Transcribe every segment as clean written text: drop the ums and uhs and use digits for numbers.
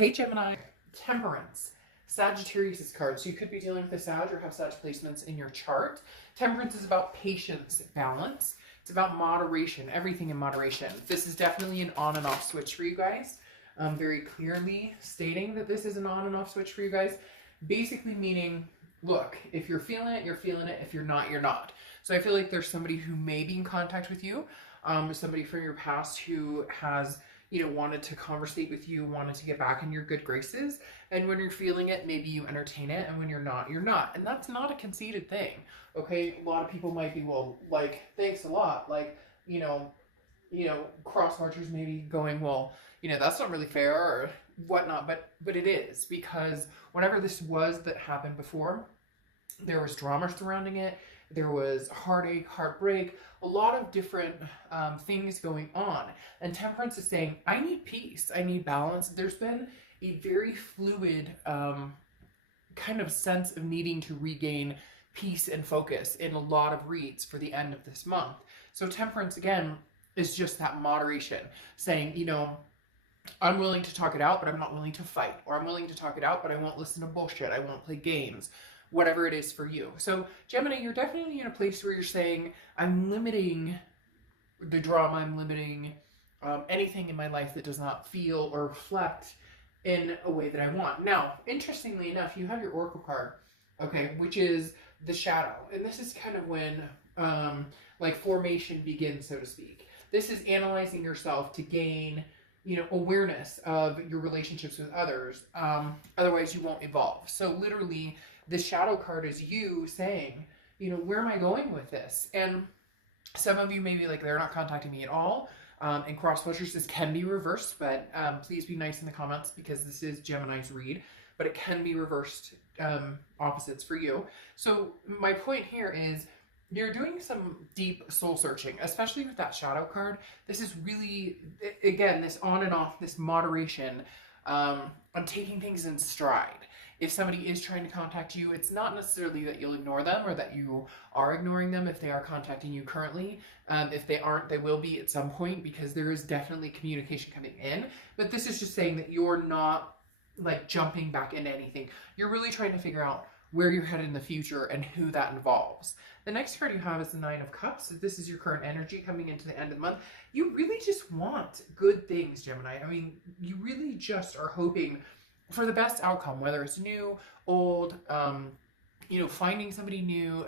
Hey Gemini, Temperance. Sagittarius card. So you could be dealing with a Sag or have Sag placements in your chart. Temperance is about patience, balance. It's about moderation, everything in moderation. This is definitely an on and off switch for you guys. Very clearly stating that this is an on and off switch for you guys. Basically meaning, look, if you're feeling it, you're feeling it. If you're not, you're not. So I feel like there's somebody who may be in contact with you, somebody from your past who has, wanted to conversate with you, wanted to get back in your good graces. And when you're feeling it, maybe you entertain it. And when you're not, you're not. And that's not a conceited thing. Okay. A lot of people might be, well, like, thanks a lot. Like, cross watchers maybe going, well, that's not really fair or whatnot. But it is, because whatever this was that happened before, there was drama surrounding it. There was heartache, heartbreak, a lot of different things going on. And Temperance is saying, I need peace. I need balance. There's been a very fluid kind of sense of needing to regain peace and focus in a lot of reads for the end of this month. So Temperance, again, is just that moderation, saying, I'm willing to talk it out, but I'm not willing to fight. Or I'm willing to talk it out, but I won't listen to bullshit. I won't play games. Whatever it is for you. So Gemini, you're definitely in a place where you're saying, I'm limiting the drama, I'm limiting anything in my life that does not feel or reflect in a way that I want. Now, interestingly enough, you have your Oracle card, okay, which is the shadow. And this is kind of when formation begins, so to speak. This is analyzing yourself to gain awareness of your relationships with others. Otherwise you won't evolve. So literally, the shadow card is you saying, where am I going with this? And some of you may be like, they're not contacting me at all. And cross watchers, this can be reversed, but please be nice in the comments because this is Gemini's read, but it can be reversed opposites for you. So my point here is, you're doing some deep soul searching, especially with that shadow card. This is really, again, this on and off, this moderation. I'm taking things in stride. If somebody is trying to contact you, it's not necessarily that you'll ignore them or that you are ignoring them if they are contacting you currently. If they aren't, they will be at some point, because there is definitely communication coming in. But this is just saying that you're not like jumping back into anything. You're really trying to figure out where you're headed in the future and who that involves. The next card you have is the Nine of Cups. This is your current energy coming into the end of the month. You really just want good things, Gemini. I mean, you really just are hoping for the best outcome, whether it's new, old, finding somebody new,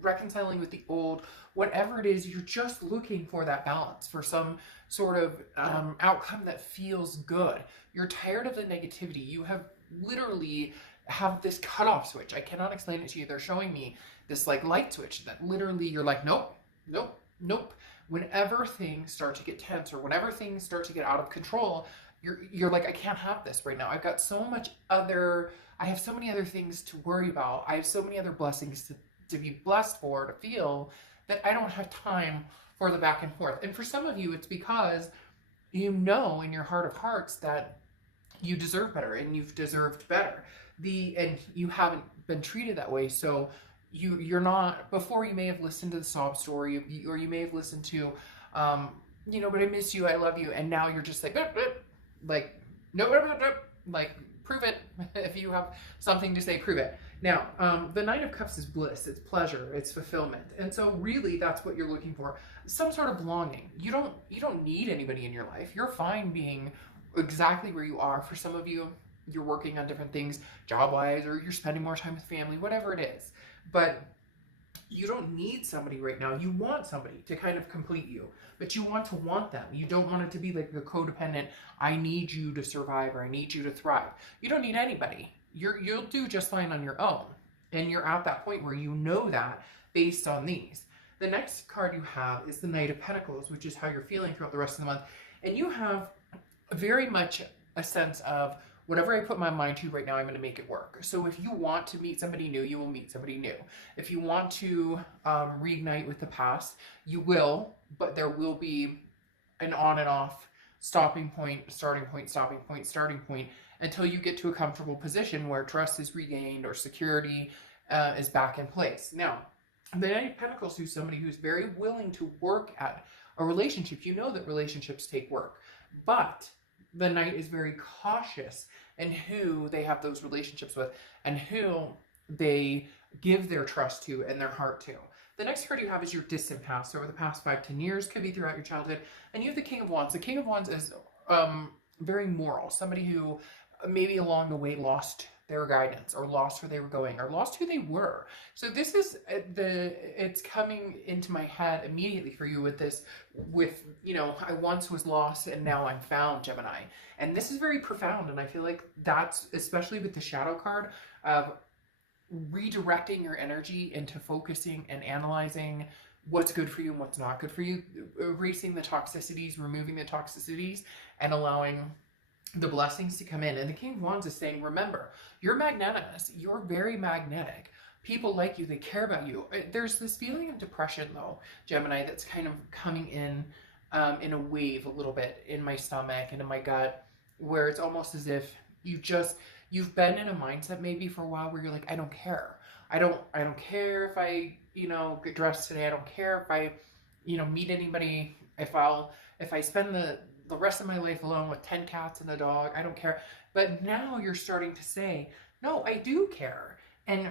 reconciling with the old, whatever it is, you're just looking for that balance, for some sort of outcome that feels good. You're tired of the negativity. You have literally have this cutoff switch. I cannot explain it to you. They're showing me this like light switch that literally you're like, nope, nope, nope. Whenever things start to get tense or whenever things start to get out of control, you're like, I can't have this right now. I've got so much I have so many other things to worry about. I have so many other blessings to be blessed for, to feel, that I don't have time for the back and forth. And for some of you, it's because in your heart of hearts that you deserve better and you've deserved better. And you haven't been treated that way. So you're not, before you may have listened to the sob story, or you may have listened to, but I miss you, I love you. And now you're just like, no, like, prove it. If you have something to say, prove it. Now, the Nine of Cups is bliss, it's pleasure, it's fulfillment. And so really that's what you're looking for. Some sort of belonging. You don't need anybody in your life. You're fine being exactly where you are. For some of you, you're working on different things job-wise, or you're spending more time with family, whatever it is. But you don't need somebody right now. You want somebody to kind of complete you, but you want them. You don't want it to be like the codependent, I need you to survive, or I need you to thrive. You don't need anybody. You'll do just fine on your own. And you're at that point where you know that based on these. The next card you have is the Knight of Pentacles, which is how you're feeling throughout the rest of the month. And you have very much a sense of, whatever I put my mind to right now, I'm going to make it work. So if you want to meet somebody new, you will meet somebody new. If you want to reignite with the past, you will, but there will be an on and off stopping point, starting point, stopping point, starting point, until you get to a comfortable position where trust is regained or security is back in place. Now, the Knight of Pentacles is somebody who's very willing to work at a relationship. You know that relationships take work, but the Knight is very cautious in who they have those relationships with and who they give their trust to and their heart to. The next card you have is your distant past. So over the past 5-10 years, could be throughout your childhood. And you have the King of Wands. The King of Wands is very moral. Somebody who maybe along the way lost their guidance or lost where they were going or lost who they were. So this is it's coming into my head immediately for you with this, with, you know, I once was lost and now I'm found, Gemini. And this is very profound. And I feel like that's, especially with the shadow card, of redirecting your energy into focusing and analyzing what's good for you and what's not good for you, erasing the toxicities, removing the toxicities, and allowing the blessings to come in. And the King of Wands is saying, remember, you're magnanimous. You're very magnetic. People like you. They care about you. There's this feeling of depression, though, Gemini, that's kind of coming in a wave a little bit in my stomach and in my gut, where it's almost as if you've been in a mindset maybe for a while where you're like, I don't care. I don't care if I, you know, get dressed today. I don't care if I, you know, meet anybody. If I spend the rest of my life alone with 10 cats and a dog, I don't care. But now you're starting to say, no, I do care. And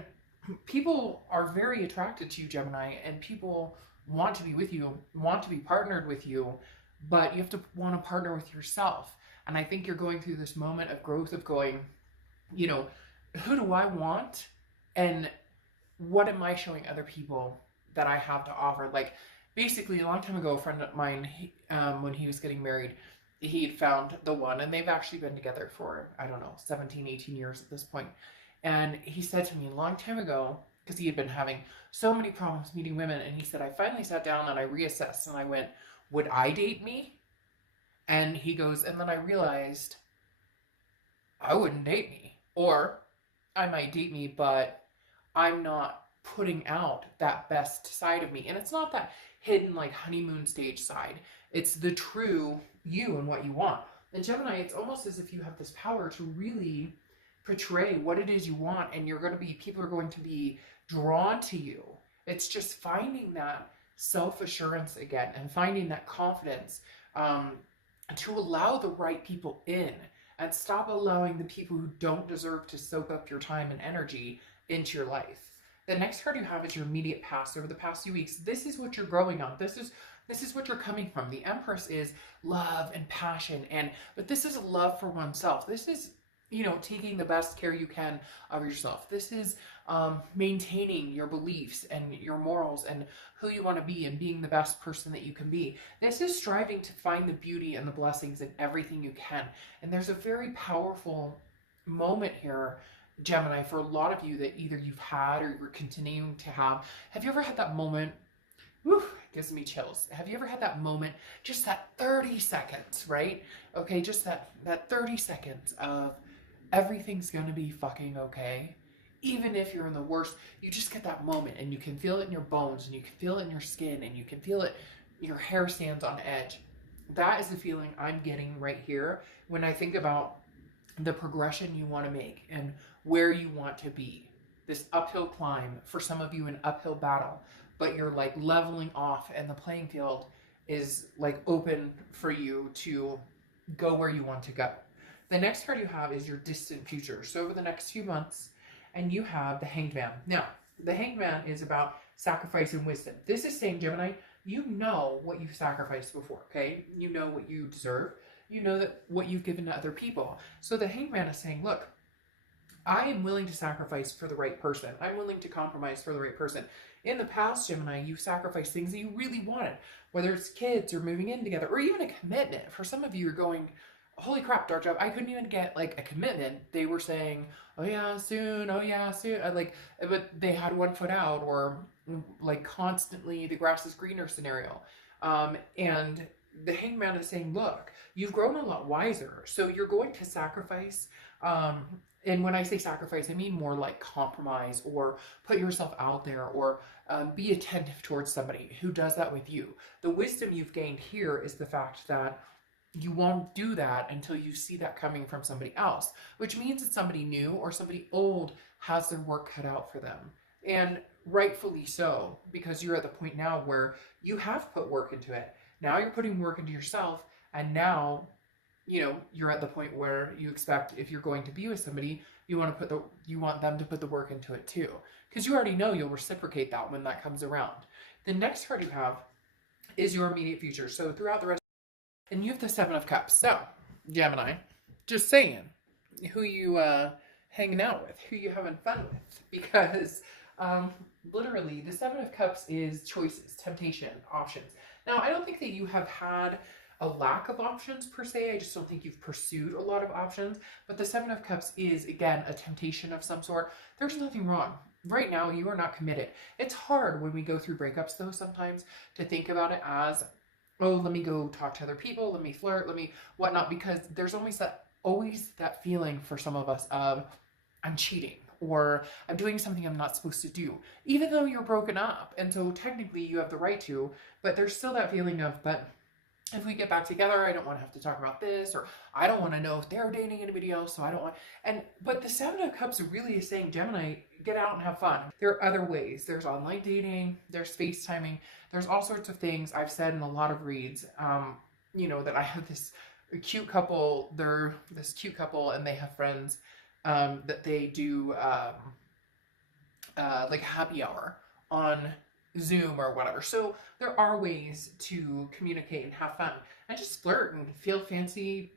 people are very attracted to you, Gemini, and people want to be with you, want to be partnered with you, but you have to want to partner with yourself. And I think you're going through this moment of growth of going, you know, who do I want? And what am I showing other people that I have to offer? Like, basically, a long time ago, a friend of mine, when he was getting married, he had found the one, and they've actually been together for, I don't know, 17, 18 years at this point. And he said to me a long time ago, because he had been having so many problems meeting women, and he said, I finally sat down and I reassessed, and I went, would I date me? And he goes, and then I realized I wouldn't date me. Or I might date me, but I'm not putting out that best side of me. And it's not that hidden, like, honeymoon stage side. It's the true you and what you want. And Gemini, it's almost as if you have this power to really portray what it is you want, and people are going to be drawn to you. It's just finding that self-assurance again and finding that confidence to allow the right people in and stop allowing the people who don't deserve to soak up your time and energy into your life. The next card you have is your immediate past. Over the past few weeks, this is what you're growing on. This is what you're coming from. The Empress is love and passion, but this is love for oneself. This is, you know, taking the best care you can of yourself. This is maintaining your beliefs and your morals and who you want to be and being the best person that you can be. This is striving to find the beauty and the blessings in everything you can. And there's a very powerful moment here, Gemini, for a lot of you that either you've had or you're continuing to have. Have you ever had that moment? Whew, gives me chills. Have you ever had that moment, just that 30 seconds, right? Okay, just that 30 seconds of everything's gonna be fucking okay. Even if you're in the worst, you just get that moment and you can feel it in your bones and you can feel it in your skin and you can feel it, your hair stands on edge. That is the feeling I'm getting right here when I think about the progression you want to make and where you want to be. This uphill climb, for some of you an uphill battle, but you're like leveling off and the playing field is like open for you to go where you want to go. The next card you have is your distant future. So over the next few months, and you have the Hanged Man. Now, the Hanged Man is about sacrifice and wisdom. This is saying, Gemini, you know what you've sacrificed before, okay? You know what you deserve. You know that what you've given to other people. So the Hanged Man is saying, look, I am willing to sacrifice for the right person. I'm willing to compromise for the right person. In the past, Gemini, you sacrificed things that you really wanted, whether it's kids or moving in together or even a commitment. For some of you, you're going, holy crap, Dark Job, I couldn't even get like a commitment. They were saying, oh yeah, soon, oh yeah, soon. But they had one foot out, or like constantly the grass is greener scenario. And the Hanged Man is saying, look, you've grown a lot wiser. So you're going to sacrifice. And when I say sacrifice, I mean more like compromise or put yourself out there or be attentive towards somebody who does that with you. The wisdom you've gained here is the fact that you won't do that until you see that coming from somebody else, which means that somebody new or somebody old has their work cut out for them. And rightfully so, because you're at the point now where you have put work into it. Now you're putting work into yourself, and now you're at the point where you expect, if you're going to be with somebody, you want them to put the work into it too, because you already know you'll reciprocate that when that comes around. The next card you have is your immediate future. So throughout the rest, and you have the Seven of Cups. So Gemini, just saying, who you hanging out with, who you having fun with, because literally the Seven of Cups is choices, temptation, options. Now, I don't think that you have had a lack of options per se. I just don't think you've pursued a lot of options. But the Seven of Cups is, again, a temptation of some sort. There's nothing wrong. Right now, you are not committed. It's hard when we go through breakups, though, sometimes to think about it as, oh, let me go talk to other people, let me flirt, let me whatnot, because there's always that feeling for some of us of, I'm cheating, or I'm doing something I'm not supposed to do, even though you're broken up. And so technically you have the right to, but there's still that feeling of, but if we get back together, I don't want to have to talk about this, or I don't want to know if they're dating anybody else, so I don't want, but the Seven of Cups really is saying, Gemini, get out and have fun. There are other ways. There's online dating, there's FaceTiming, there's all sorts of things I've said in a lot of reads, that I have this cute couple, they're this cute couple, and they have friends, that they do, like happy hour on Zoom or whatever. So there are ways to communicate and have fun and just flirt and feel fancy,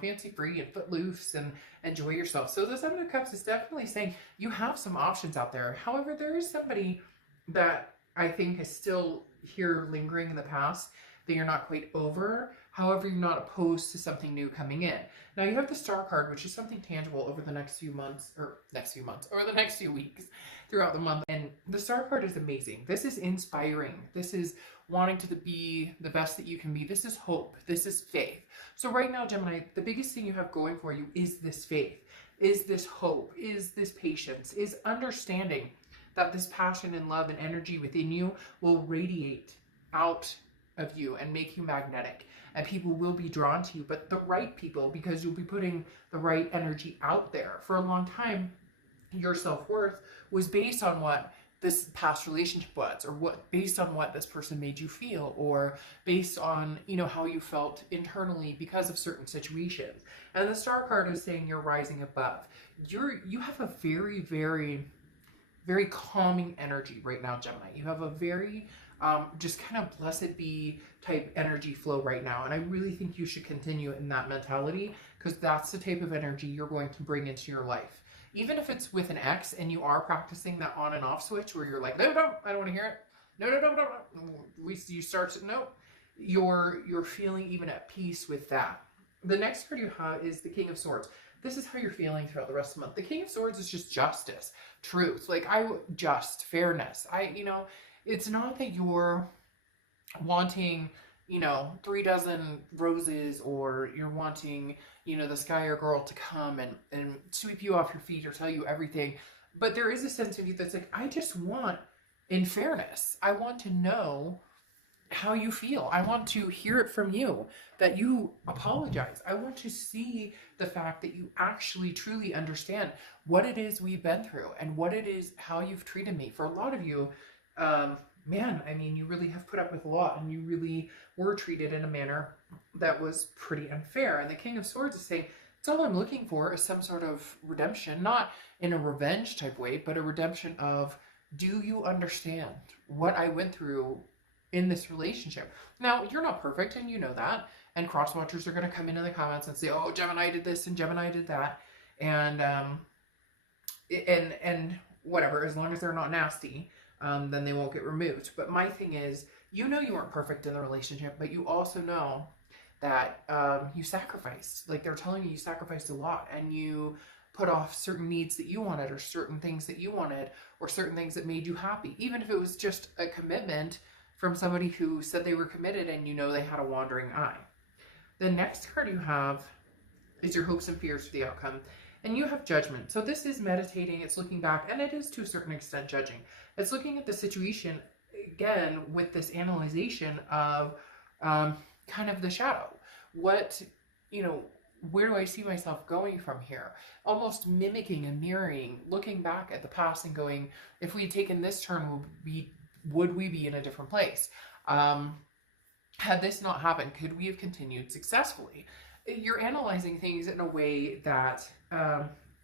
fancy free and footloose and enjoy yourself. So the Seven of Cups is definitely saying you have some options out there. However, there is somebody that I think is still here lingering in the past that you're not quite over. However, you're not opposed to something new coming in. Now you have the Star card, which is something tangible over the next few months, or the next few weeks throughout the month. And the Star card is amazing. This is inspiring. This is wanting to be the best that you can be. This is hope. This is faith. So right now, Gemini, the biggest thing you have going for you is this faith, is this hope, is this patience, is understanding that this passion and love and energy within you will radiate out of you and make you magnetic, and people will be drawn to you, but the right people, because you'll be putting the right energy out there. For a long time, your self-worth was based on what this past relationship was, or based on what this person made you feel, or based on, how you felt internally because of certain situations. And the Star card is saying you're rising above. You have a very, very, very calming energy right now, Gemini. You have a very just kind of blessed be type energy flow right now. And I really think you should continue in that mentality, because that's the type of energy you're going to bring into your life. Even if it's with an ex and you are practicing that on and off switch where you're like, no, I don't want to hear it. No. You start to, no, you're feeling even at peace with that. The next card you have is the King of Swords. This is how you're feeling throughout the rest of the month. The King of Swords is just justice, truth, fairness. It's not that you're wanting, 3 dozen roses, or you're wanting, this guy or girl to come and sweep you off your feet or tell you everything. But there is a sense of you that's like, I just want, in fairness, I want to know how you feel. I want to hear it from you, that you apologize. I want to see the fact that you actually truly understand what it is we've been through and what it is, how you've treated me. For a lot of you, you really have put up with a lot, and you really were treated in a manner that was pretty unfair. And the King of Swords is saying, it's all I'm looking for is some sort of redemption, not in a revenge type way, but a redemption of, do you understand what I went through in this relationship? Now, you're not perfect, and you know that, and cross-watchers are going to come in the comments and say, oh, Gemini did this and Gemini did that, and whatever, as long as they're not nasty, then they won't get removed. But my thing is, you weren't perfect in the relationship, but you also know that you sacrificed. Like, they're telling you sacrificed a lot, and you put off certain needs that you wanted, or certain things that you wanted, or certain things that made you happy, even if it was just a commitment from somebody who said they were committed and they had a wandering eye. The next card you have is your hopes and fears for the outcome. And you have Judgment. So this is meditating, it's looking back, and it is to a certain extent judging. It's looking at the situation, again, with this analyzation of kind of the shadow. What, where do I see myself going from here? Almost mimicking and mirroring, looking back at the past and going, if we had taken this turn, would we be in a different place? Had this not happened, could we have continued successfully? you're analyzing things in a way that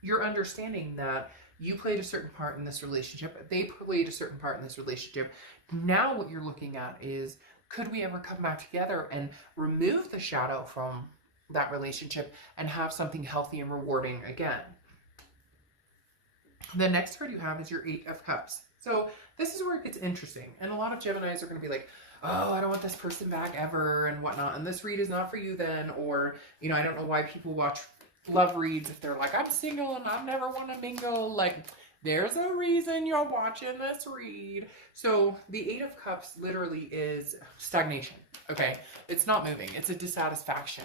you're understanding that you played a certain part in this relationship, they played a certain part in this relationship. Now what you're looking at is, could we ever come back together and remove the shadow from that relationship and have something healthy and rewarding again? The next card you have is your Eight of Cups. So this is where it gets interesting. And a lot of Geminis are going to be like, oh, I don't want this person back ever and whatnot. And this read is not for you then. Or, you know, I don't know why people watch love reads if they're like, I'm single and I never want to mingle. Like, there's a reason you're watching this read. So the Eight of Cups literally is stagnation. Okay. It's not moving. It's a dissatisfaction.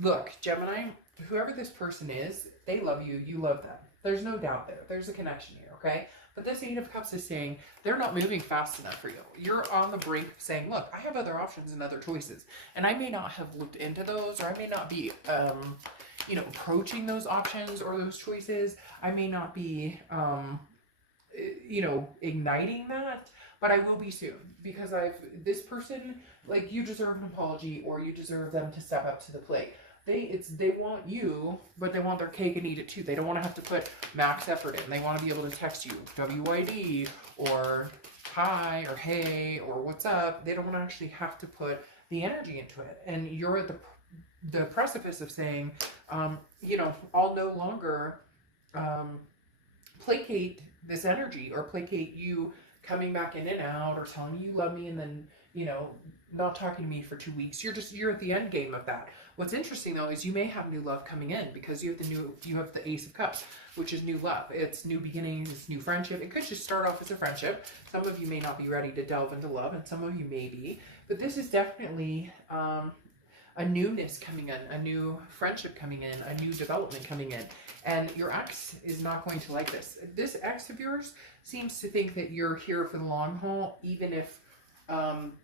Look, Gemini, whoever this person is, they love you. You love them. There's no doubt there. There's a connection here, okay? But this Eight of Cups is saying they're not moving fast enough for you. You're on the brink of saying, look, I have other options and other choices. And I may not have looked into those, or I may not be, you know, approaching those options or those choices. I may not be, you know, igniting that. But I will be soon. Because this person, like, you deserve an apology, or you deserve them to step up to the plate. They want you, but they want their cake and eat it too. They don't want to have to put max effort in. They want to be able to text you WYD or hi or hey or what's up. They don't want to actually have to put the energy into it. And you're at the precipice of saying, you know, I'll no longer placate this energy or placate you coming back in and out or telling me you love me and then, you know, not talking to me for 2 weeks. You're at the end game of that. What's interesting though is you may have new love coming in because you have the Ace of Cups, which is new love. It's new beginnings, it's new friendship. It could just start off as a friendship. Some of you may not be ready to delve into love, and some of you may be. But this is definitely a newness coming in, a new friendship coming in, a new development coming in. And your ex is not going to like this. This ex of yours seems to think that you're here for the long haul, even if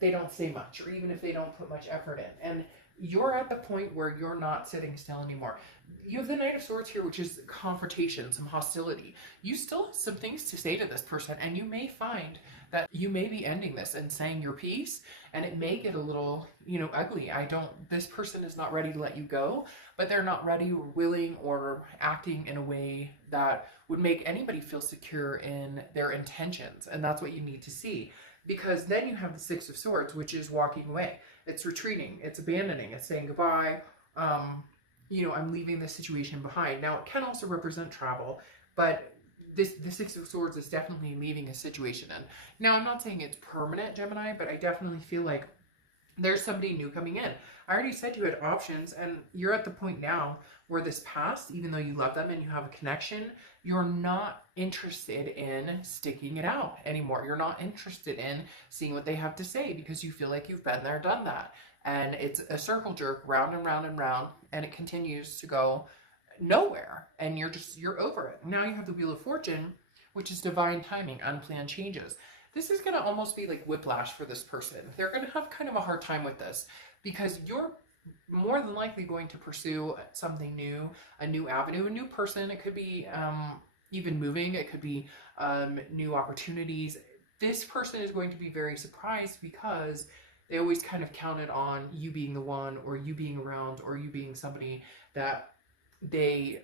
they don't say much, or even if they don't put much effort in. And you're at the point where you're not sitting still anymore. You have the Knight of Swords here, which is confrontation, some hostility. You still have some things to say to this person, and you may find that you may be ending this and saying your piece, and it may get a little, you know, ugly. This person is not ready to let you go, but they're not ready or willing or acting in a way that would make anybody feel secure in their intentions. And that's what you need to see. Because then you have the Six of Swords, which is walking away. It's retreating. It's abandoning. It's saying goodbye. You know, I'm leaving this situation behind. Now, it can also represent travel, but the Six of Swords is definitely leaving a situation in. Now, I'm not saying it's permanent, Gemini, but I definitely feel like there's somebody new coming in. I already said you had options, and you're at the point now where this past, even though you love them and you have a connection, you're not interested in sticking it out anymore. You're not interested in seeing what they have to say because you feel like you've been there, done that. And it's a circle jerk round and round and round, and it continues to go nowhere. And you're over it. Now you have the Wheel of Fortune, which is divine timing, unplanned changes. This is going to almost be like whiplash for this person. They're going to have kind of a hard time with this because you're more than likely going to pursue something new, a new avenue, a new person. It could be even moving. It could be new opportunities. This person is going to be very surprised because they always kind of counted on you being the one, or you being around, or you being somebody that they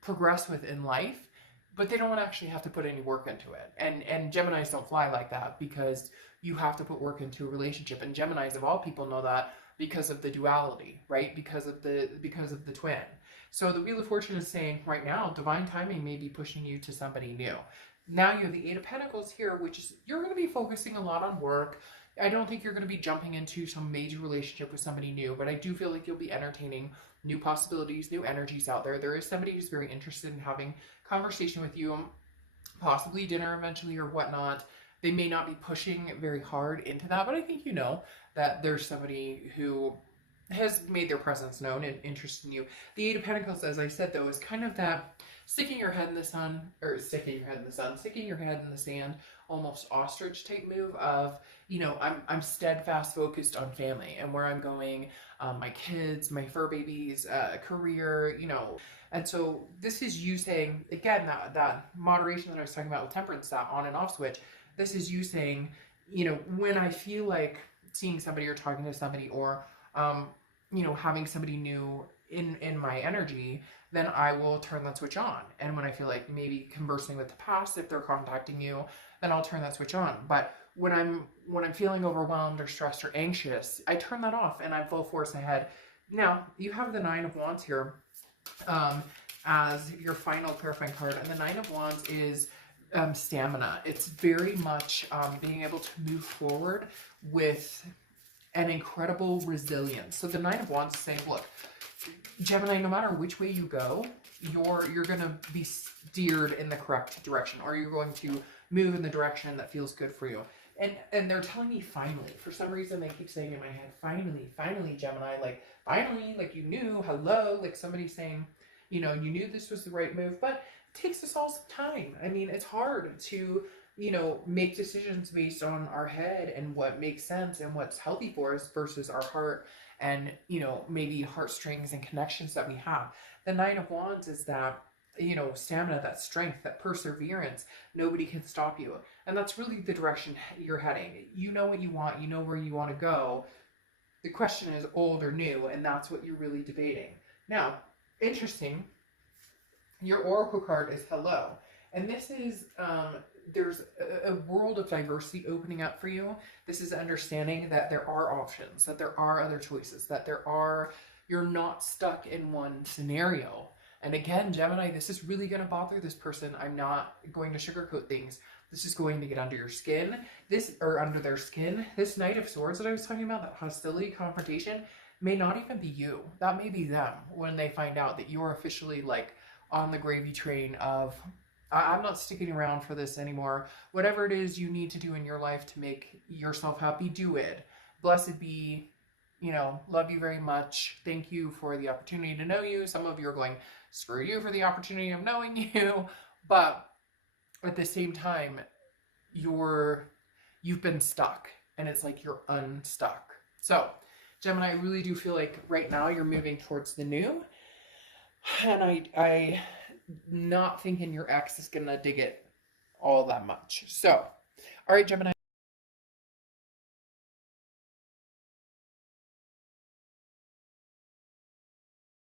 progress with in life, but they don't actually have to put any work into it. And Geminis don't fly like that because you have to put work into a relationship. And Geminis, of all people, know that because of the duality, right? Because of the twin. So the Wheel of Fortune is saying right now, divine timing may be pushing you to somebody new. Now you have the Eight of Pentacles here, which is you're going to be focusing a lot on work. I don't think you're going to be jumping into some major relationship with somebody new, but I do feel like you'll be entertaining new possibilities, new energies out there. There is somebody who's very interested in having conversation with you, possibly dinner eventually or whatnot. They may not be pushing very hard into that, but I think you know that there's somebody who has made their presence known and interested in you. The Eight of Pentacles, as I said, though, is kind of that sticking your head in the sand, sticking your head in the sand, almost ostrich type move of, you know, I'm steadfast focused on family and where I'm going, my kids, my fur babies, career, you know. And so this is you saying, again, that moderation that I was talking about with temperance, that on and off switch, this is you saying, you know, when I feel like seeing somebody or talking to somebody or you know, having somebody new in my energy, then I will turn that switch on. And when I feel like maybe conversing with the past, if they're contacting you, then I'll turn that switch on. But when I'm feeling overwhelmed or stressed or anxious, I turn that off and I'm full force ahead. Now, you have the Nine of Wands here um, as your final clarifying card, and the Nine of Wands is stamina. It's very much being able to move forward with an incredible resilience. So the Nine of Wands is saying, look, Gemini, no matter which way you go, you're gonna be steered in the correct direction, or you're going to move in the direction that feels good for you. And they're telling me finally. For some reason they keep saying in my head, finally, Gemini, like finally, like you knew, hello, like somebody saying, you know, you knew this was the right move, but it takes us all some time. I mean, it's hard to, you know, make decisions based on our head and what makes sense and what's healthy for us versus our heart and, you know, maybe heartstrings and connections that we have. The Nine of Wands is that, you know, stamina, that strength, that perseverance. Nobody can stop you. And that's really the direction you're heading. You know what you want, you know where you want to go. The question is old or new, and that's what you're really debating. Now, interesting, your oracle card is hello. And this is, there's a world of diversity opening up for you. This is understanding that there are options, that there are other choices, that you're not stuck in one scenario. And again, Gemini, this is really going to bother this person. I'm not going to sugarcoat things. This is going to get under your skin. Or under their skin. This Knight of Swords that I was talking about, that hostility, confrontation, may not even be you. That may be them when they find out that you're officially like on the gravy train of, I'm not sticking around for this anymore. Whatever it is you need to do in your life to make yourself happy, do it. Blessed be, you know, love you very much. Thank you for the opportunity to know you. Some of you are going, screw you for the opportunity of knowing you. But at the same time, you've been stuck and it's like you're unstuck. So Gemini, I really do feel like right now you're moving towards the new. And I not thinking your ex is gonna dig it all that much. So, all right, Gemini,